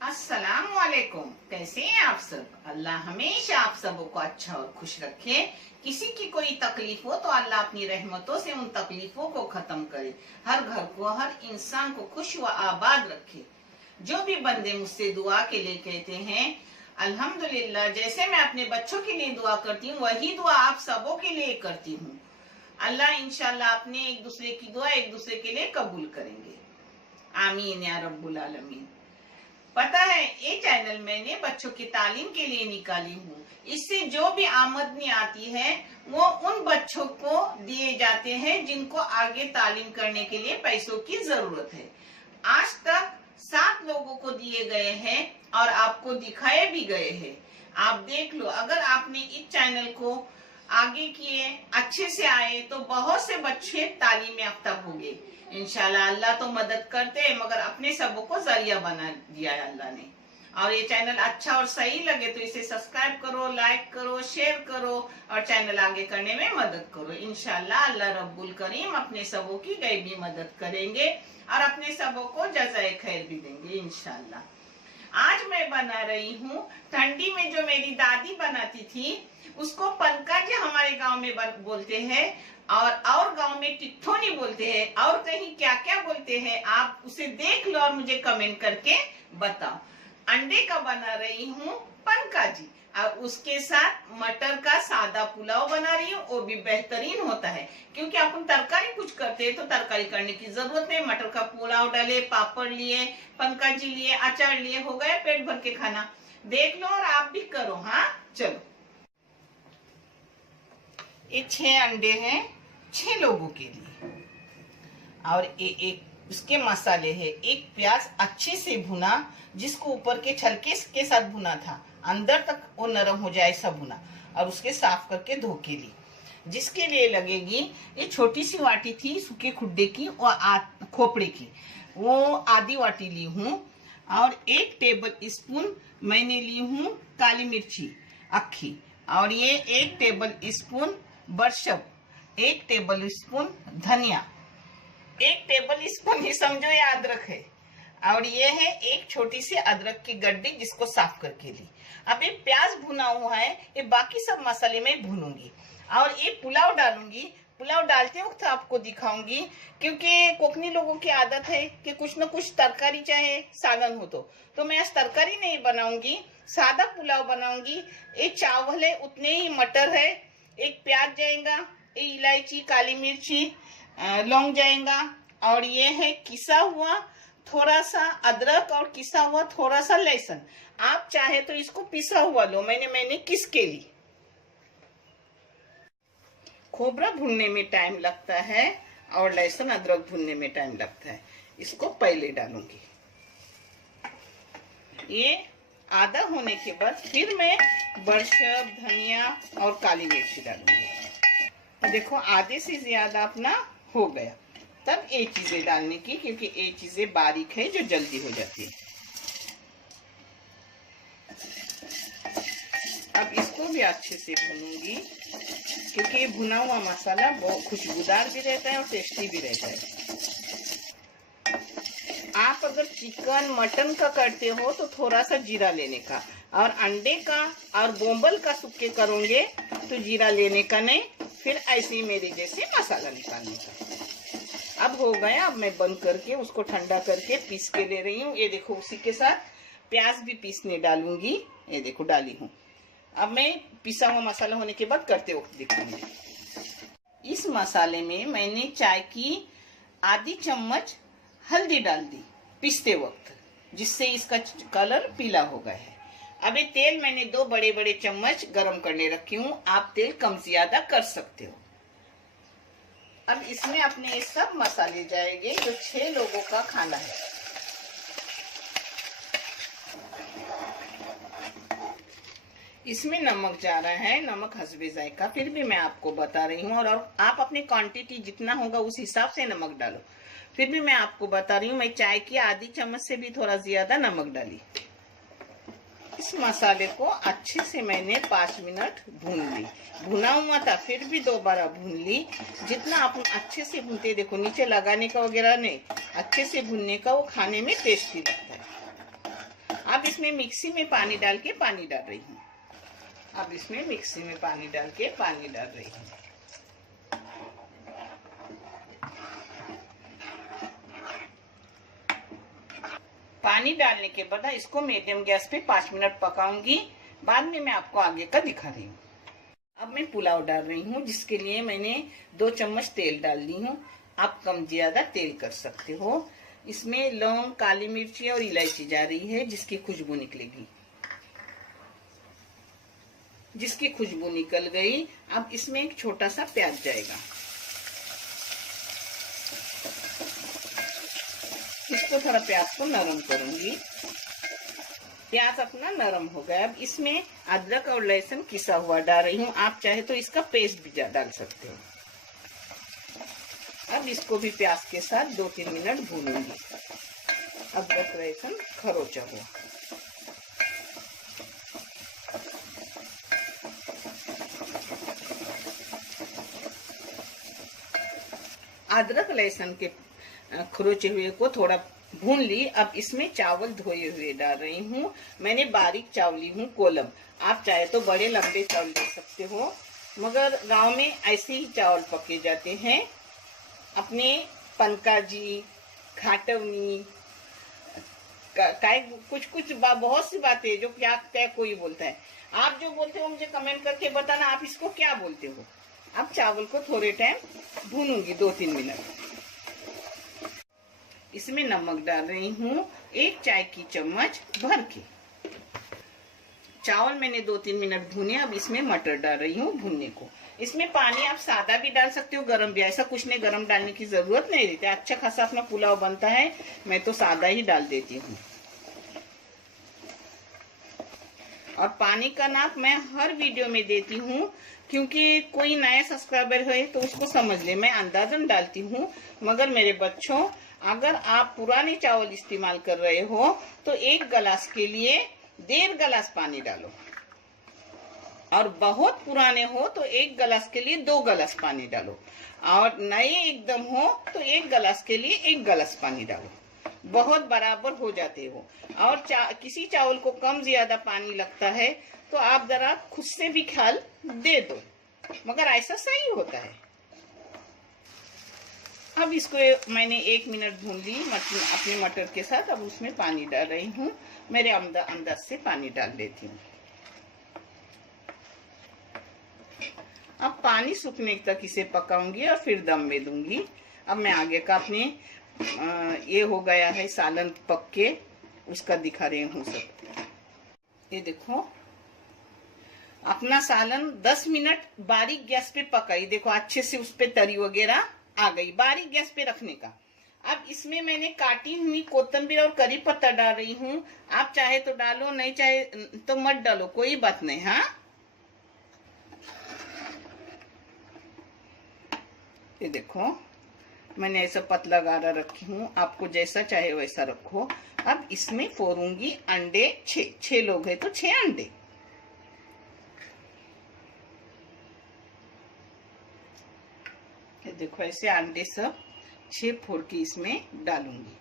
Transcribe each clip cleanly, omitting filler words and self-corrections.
अस्सलाम वालेकुम। कैसे हैं आप सब? अल्लाह हमेशा आप सबको अच्छा और खुश रखे। किसी की कोई तकलीफ हो तो अल्लाह अपनी रहमतों से उन तकलीफों को खत्म करे, हर घर को, हर इंसान को खुश व आबाद रखे। जो भी बंदे मुझसे दुआ के लिए कहते हैं, अल्हम्दुलिल्लाह, जैसे मैं अपने बच्चों के लिए दुआ करती हूँ वही दुआ आप सबों के लिए करती हूँ। अल्लाह इंशाल्लाह अपने एक दूसरे की दुआ एक दूसरे के लिए कबूल करेंगे। आमीन या रब्बुल आलमीन। पता है, ये चैनल मैंने बच्चों की तालीम के लिए निकाली हूँ। इससे जो भी आमदनी आती है वो उन बच्चों को दिए जाते हैं जिनको आगे तालीम करने के लिए पैसों की जरूरत है। आज तक 7 लोगों को दिए गए हैं और आपको दिखाए भी गए हैं। आप देख लो, अगर आपने इस चैनल को आगे किए, अच्छे से आए तो बहुत से बच्चे तालीम याफ्ता होंगे इंशाल्लाह। अल्लाह तो मदद करते हैं, मगर अपने सबों को जरिया बना दिया है अल्लाह ने। और ये चैनल अच्छा और सही लगे तो इसे सब्सक्राइब करो, लाइक करो, शेयर करो और चैनल आगे करने में मदद करो। इंशाल्लाह अल्लाह रब्बुल करीम अपने सबों की गैबी मदद करेंगे और अपने सबों को जज़ाए खैर भी देंगे इंशाल्लाह। आज मैं बना रही हूँ, ठंडी में जो मेरी दादी बनाती थी उसको पनकाजी हमारे गांव में बोलते हैं, और गांव में टिट्ठोनी बोलते हैं, और कहीं क्या क्या बोलते हैं। आप उसे देख लो और मुझे कमेंट करके बताओ। अंडे का बना रही हूँ पनकाजी, और उसके साथ मटर का सादा पुलाव बना रही हूँ। वो भी बेहतरीन होता है, क्योंकि अपन तरकारी कुछ करते हैं तो तरकारी करने की जरूरत नहीं। मटर का पुलाव डाले, पापड़ लिए, पनकाजी लिए, अचार लिए, हो गया पेट भर के खाना। देख लो और आप भी करो। हाँ चलो, ये 6 अंडे हैं 6 लोगों के लिए, और एक उसके मसाले है। एक प्याज अच्छे से भुना, जिसको ऊपर के छलके के साथ भुना था, अंदर तक वो नरम हो जाए सब भुना, और उसके साफ करके धो के ली। जिसके लिए लगेगी, ये छोटी सी वाटी थी सूखे खुड्डे की और खोपड़े की, वो आधी वाटी ली हूँ। और 1 टेबल स्पून मैंने ली हूँ काली मिर्ची अक्खी, और ये 1 टेबल स्पून बरशब, 1 टेबल स्पून धनिया, 1 टेबल स्पून ही समझो ये अदरक है, और ये है 1 छोटी सी अदरक की गड्डी जिसको साफ करके ली। अब ये प्याज भुना हुआ है, ये बाकी सब मसाले में भूनूंगी, और ये पुलाव डालूंगी। पुलाव डालते वक्त आपको दिखाऊंगी, क्योंकि कोकनी लोगों की आदत है कि कुछ न कुछ तरकारी चाहे सालन हो तो मैं आज तरकारी नहीं बनाऊंगी, सादा पुलाव बनाऊंगी। एक चावल है, उतने ही मटर है, 1 प्याज जाएगा, एक इलायची, काली मिर्ची, लौंग जाएगा, और ये है किसा हुआ थोड़ा सा अदरक और किसा हुआ थोड़ा सा लहसुन। आप चाहे तो इसको पिसा हुआ लो, मैंने किस के ली। खोबरा भुनने में टाइम लगता है और लहसुन अदरक भुनने में टाइम लगता है। इसको पहले डालूंगी। ये आधा होने के बाद फिर मैं बरशब, धनिया और काली मिर्ची डालूंगी। देखो आधे से ज्यादा अपना हो गया, तब ये चीजें डालने की, क्योंकि ये चीजें बारीक है जो जल्दी हो जाती है। अब इसको भी अच्छे से भूनूंगी, क्योंकि भुना हुआ मसाला बहुत खुशबूदार भी रहता है और टेस्टी भी रहता है। आप अगर चिकन मटन का करते हो तो थोड़ा सा जीरा लेने का, और अंडे का और बोंबल का सुक्के करोगे तो जीरा लेने का नहीं, फिर ऐसे ही मेरे जैसे मसाला निकालने का। अब हो गया, अब मैं बंद करके उसको ठंडा करके पीस के ले रही हूँ। ये देखो, उसी के साथ प्याज भी पीसने डालूंगी। ये देखो डाली हूँ। अब मैं पिसा हुआ मसाला होने के बाद करते वक्त दिखाऊंगी। इस मसाले में मैंने चाय की आधी चम्मच हल्दी डाल दी पीसते वक्त, जिससे इसका कलर पीला हो गया है। अब ये तेल मैंने 2 बड़े बड़े चम्मच गरम करने रखी हूँ। आप तेल कम ज्यादा कर सकते हो। अब इसमें अपने ये सब मसाले जाएंगे जो 6 लोगों का खाना है। इसमें नमक जा रहा है, नमक हस्बे जायका, फिर भी मैं आपको बता रही हूँ, और आप अपनी क्वांटिटी जितना होगा उस हिसाब से नमक डालो। फिर भी मैं आपको बता रही हूँ, मैं चाय की आधी चम्मच से भी थोड़ा ज्यादा नमक डाली। इस मसाले को अच्छे से मैंने 5 मिनट भून ली। भुना हुआ था, फिर भी दोबारा भून ली। जितना आप अच्छे से भूनते, देखो नीचे लगाने का वगैरह नहीं, अच्छे से भूनने का, वो खाने में टेस्टी लगता है। अब इसमें मिक्सी में पानी डाल के पानी डाल रही हूँ। अब इसमें मिक्सी में पानी डाल के पानी डाल रही हूँ। पानी डालने के बाद इसको मीडियम गैस पे 5 मिनट पकाऊंगी। बाद में मैं आपको आगे का दिखा रही हूँ। अब मैं पुलाव डाल रही हूँ, जिसके लिए मैंने 2 चम्मच तेल डाल दी हूँ। आप कम ज्यादा तेल कर सकते हो। इसमें लौंग, काली मिर्ची और इलायची जा रही है, जिसकी खुशबू निकलेगी। जिसकी खुशबू निकल गई, अब इसमें एक छोटा सा प्याज जाएगा। इसको थोड़ा प्याज को नरम करूंगी। प्याज अपना नरम हो गया। अब इसमें अदरक और लहसुन किसा हुआ डाल रही हूँ। आप चाहे तो इसका पेस्ट भी डाल सकते हो। अब इसको भी प्याज के साथ 2-3 मिनट भूनूंगी। अदरक लहसुन खरोचा हुआ। अदरक लहसुन के खरोचे हुए को थोड़ा भून ली। अब इसमें चावल धोए हुए डाल रही हूँ। मैंने बारीक चावल ली हूँ कोलम। आप चाहे तो बड़े लंबे चावल ले सकते हो, मगर गांव में ऐसे ही चावल पके जाते हैं। अपने पनकाजी, खाटवनी, कुछ बहुत सी बातें जो क्या क्या कोई बोलता है। आप जो बोलते हो मुझे कमेंट करके बताना, आप इसको क्या बोलते हो। अब चावल को थोड़े टाइम भूनूंगी, 2-3 मिनट। इसमें नमक डाल रही हूँ 1 चाय की चम्मच भर के। चावल मैंने 2-3 मिनट भूने। अब इसमें मटर डाल रही हूँ भूनने को। इसमें पानी आप सादा भी डाल सकते हो, गरम भी। ऐसा कुछ नहीं, गरम डालने की जरूरत नहीं रहती। अच्छा खासा अपना पुलाव बनता है। मैं तो सादा ही डाल देती हूँ। और पानी का नाप मैं हर वीडियो में देती हूँ, क्योंकि कोई नया सब्सक्राइबर है तो उसको समझ ले। मैं अंदाजन डालती हूँ, मगर मेरे बच्चों, अगर आप पुराने चावल इस्तेमाल कर रहे हो तो 1 गिलास के लिए 1.5 गिलास पानी डालो। और बहुत पुराने हो तो 1 गिलास के लिए 2 गिलास पानी डालो। और नए एकदम हो तो 1 गिलास के लिए 1 गिलास पानी डालो। बहुत बराबर हो जाते हो। और किसी चावल को कम ज्यादा पानी लगता है तो आप जरा खुद से भी ख्याल दे दो, मगर ऐसा सही होता है। अब इसको मैंने 1 मिनट भून ली अपने मटर के साथ। अब उसमें पानी डाल रही हूँ। मेरे अंदाज से पानी डाल देती हूँ। अब पानी सूखने तक इसे पकाऊंगी और फिर दम में दूंगी। अब मैं आगे का अपने ये हो गया है सालन पक के, उसका दिखा रही हूँ सब। ये देखो, अपना सालन 10 मिनट बारीक गैस पे पकाई। देखो अच्छे से उस पे तरी वगैरह आ गई। बारीक गैस पे रखने का। अब इसमें मैंने काटी हुई कोतंबीर और करी पत्ता डाल रही हूँ। आप चाहे तो डालो, नहीं चाहे तो मत डालो, कोई बात नहीं। हाँ, ये देखो मैंने ऐसा पतला गाढ़ा रखी हूँ। आपको जैसा चाहे वैसा रखो। अब इसमें फोड़ूंगी अंडे। 6 लोग हैं तो 6 अंडे। ये देखो ऐसे अंडे सब 6 फोड़ के इसमें डालूंगी।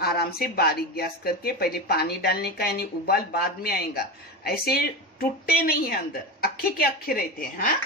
आराम से बारीक गैस करके। पहले पानी डालने का यानी उबाल बाद में आएगा। ऐसे टूटते नहीं है, अंदर अक्खे के अक्खे रहते हैं। हाँ,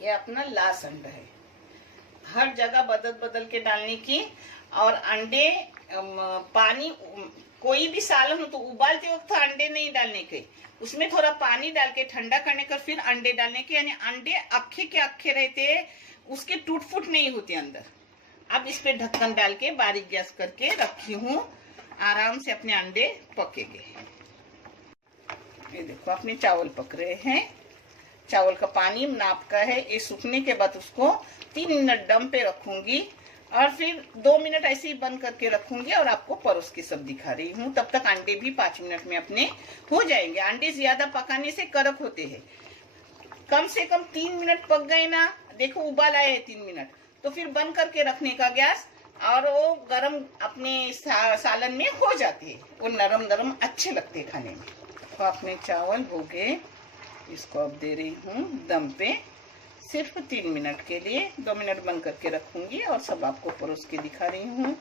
ये अपना लास्ट अंडा है। हर जगह बदल के डालने की। और अंडे पानी, कोई भी सालन हो तो उबालते वक्त तो अंडे नहीं डालने के, उसमें थोड़ा पानी डाल के ठंडा करने का फिर अंडे डालने के। यानी अंडे अक्खे के अक्खे रहते हैं, उसके टूट फूट नहीं होते अंदर। अब इस पे ढक्कन डाल के बारीक गैस करके रखी हूँ। आराम से अपने अंडे पकेंगे। ये देखो अपने चावल पक रहे हैं। चावल का पानी नाप का है। ये सूखने के बाद उसको 3 मिनट दम पे रखूंगी और फिर 2 मिनट ऐसे ही बंद करके रखूंगी और आपको परोस के सब दिखा रही हूँ। तब तक अंडे भी 5 मिनट में अपने हो जाएंगे। अंडे ज्यादा पकाने से कड़क होते हैं। कम से कम 3 मिनट पक गए ना, देखो उबाल आए 3 मिनट, तो फिर बंद करके रखने का गैस। और वो गरम अपने सालन में हो जाते हैं। वो नरम नरम अच्छे लगते हैं खाने में। तो अपने चावल हो गए। इसको अब दे रही हूँ दम पे सिर्फ 3 मिनट के लिए। 2 मिनट बंद करके रखूंगी और सब आपको परोस के दिखा रही हूँ।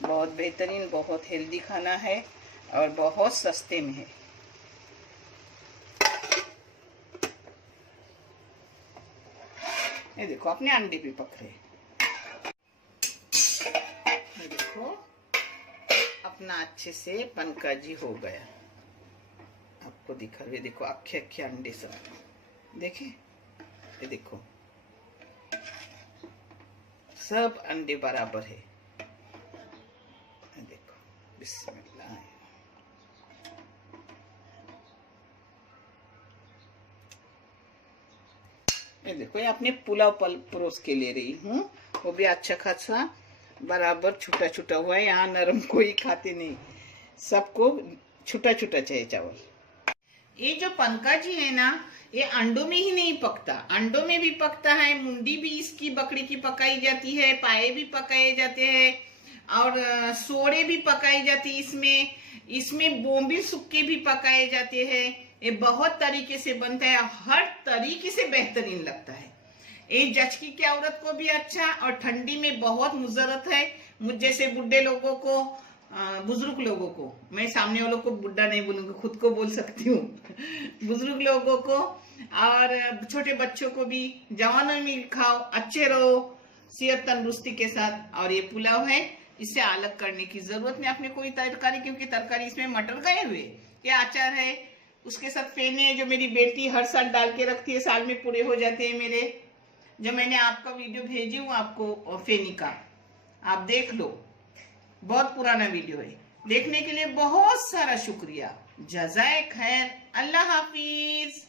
बहुत बेहतरीन, बहुत हेल्दी खाना है और बहुत सस्ते में है। ये देखो अपने अंडे भी पक रहे। ये देखो अपना अच्छे से पंकाजी हो गया। आपको दिखा, ये देखो अक्खे अक्खे अंडे सब देखे, ये देखो सब अंडे बराबर है। ये देखो बिस्मिल्लाह। ये देखो ये अपने पुलाव परोस के ले रही हूँ, वो भी अच्छा खासा बराबर छूटा छूटा हुआ है। यहाँ नरम कोई खाते नहीं, सबको छूटा छूटा चाहिए चावल। ये जो पंकाजी है ना, ये अंडों में ही नहीं पकता, अंडों में भी पकता है। मुंडी भी इसकी बकरी की पकाई जाती है, पाए भी पकाए जाते हैं और सोड़े भी पकाई जाती है। इसमें बोम्बिल सुक्के भी पकाए जाते हैं। ये बहुत तरीके से बनता है, हर तरीके से बेहतरीन लगता है। ये जचकी की औरत को भी अच्छा, और ठंडी में बहुत मुजरत है मुझ जैसे बुढ़े लोगों को, बुजुर्ग लोगों को। मैं सामने वालों को बुढ़ा नहीं बोलूंगी, खुद को बोल सकती हूँ। बुजुर्ग लोगों को और छोटे बच्चों को भी, जवानों में खाओ, अच्छे रहो सेहत तंदुरुस्ती के साथ। और ये पुलाव है, इसे अलग करने की जरूरत नहीं आपने कोई तरकारी, क्योंकि तरकारी इसमें मटर गए हुए, ये अचार है, उसके साथ फेने जो मेरी बेटी हर साल डाल के रखती है, साल में पूरे हो जाते हैं मेरे। जो मैंने आपका वीडियो भेजी हूँ आपको फेनी का, आप देख लो, बहुत पुराना वीडियो है। देखने के लिए बहुत सारा शुक्रिया। जज़ाए खैर, अल्लाह हाफिज।